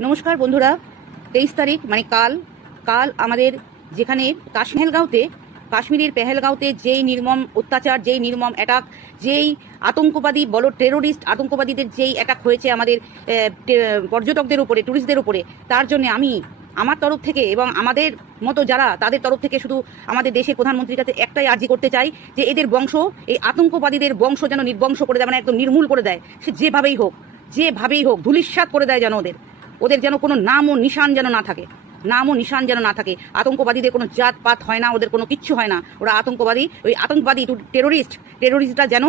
নমস্কার বন্ধুরা, তেইশ তারিখ মানে কাল কাল আমাদের যেখানে কাশ্মীরগাঁওতে, কাশ্মীরের পেহেলগাঁওতে যেই নির্মম অত্যাচার, যেই নির্মম অ্যাটাক যেই আতঙ্কবাদী বলো টেরোরিস্ট আতঙ্কবাদীদের যেই অ্যাটাক হয়েছে আমাদের পর্যটকদের উপরে ট্যুরিস্টদের উপরে, তার জন্য আমি আমার তরফ থেকে এবং আমাদের মতো যারা, তাদের তরফ থেকে শুধু আমাদের দেশের প্রধানমন্ত্রীর কাছে একটাই আর্জি করতে চাই যে এদের বংশ, এই আতঙ্কবাদীদের বংশ যেন নির্বংশ করে দেয় মানে একদম নির্মূল করে দেয়, সে যেভাবেই হোক যেভাবেই হোক ধুলিস্বাত করে দেয় যেন ওদের। ওদের যেন কোনো নাম ও নিশান যেন না থাকে। নাম ও নিশান যেন না থাকে। আতঙ্কবাদীদের কোনো জাত, পাত হয় না, ওদের কোনো কিচ্ছু হয় না। ওরা আতঙ্কবাদী, ওই আতঙ্কবাদী টেরোরিস্ট টেরোরিস্টটা যেন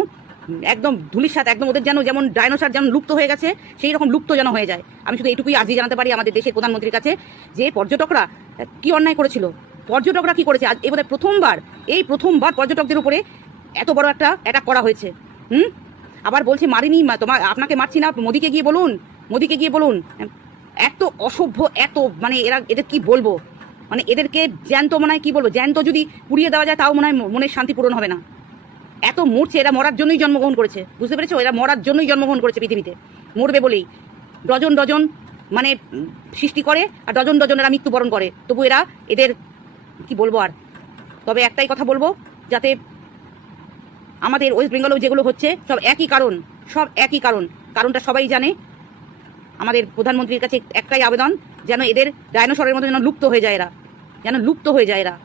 একদম ধুলির সাথে একদম ওদের যেন যেমন ডাইনোসার যেমন লুপ্ত হয়ে গেছে, সেই রকম লুপ্ত যেন হয়ে যায়। আমি শুধু এইটুকুই আর্জি জানাতে পারি আমাদের দেশের প্রধানমন্ত্রীর কাছে যে পর্যটকরা কি অন্যায় করেছিল। পর্যটকরা কি করেছে? আজ এবারে প্রথমবার, এই প্রথমবার পর্যটকদের উপরে এত বড় একটা অ্যাটাক করা হয়েছে। হুম? আবার বলছে, মারিনি তোমার আপনাকে মারছি না, মোদিকে গিয়ে বলুন, মোদিকে গিয়ে বলুন। এত অসভ্য, এত মানে এরা, এদের কি বলব? মানে এদেরকে জ্যান্ত মনে হয়, কি বলব? জ্যান্ত যদি পুড়িয়ে দেওয়া যায়, তাও মনে হয় মনের শান্তি পূরণ হবে না। এত মরছে, এরা মরার জন্যই জন্মগ্রহণ করেছে। বুঝতে পেরেছ? এরা মরার জন্যই জন্মগ্রহণ করেছে পৃথিবীতে। মরবে বলেই। ডজন ডজন মানে সৃষ্টি করে আর ডজন ডজন এরা মৃত্যুবরণ করে। তবু এরা এদের, কি বলব আর? তবে একটাই কথা বলব, যাতে আমাদের ওয়েস্ট বেঙ্গলেও যেগুলো হচ্ছে, সব একই কারণ, সব একই কারণ। কারণটা সবাই জানে। আমাদের প্রধানমন্ত্রীর কাছে একটাই আবেদন, যেন এদের ডায়নোসরের মতো যেন লুপ্ত হয়ে যায় এরা। যেন লুপ্ত হয়ে যায় এরা।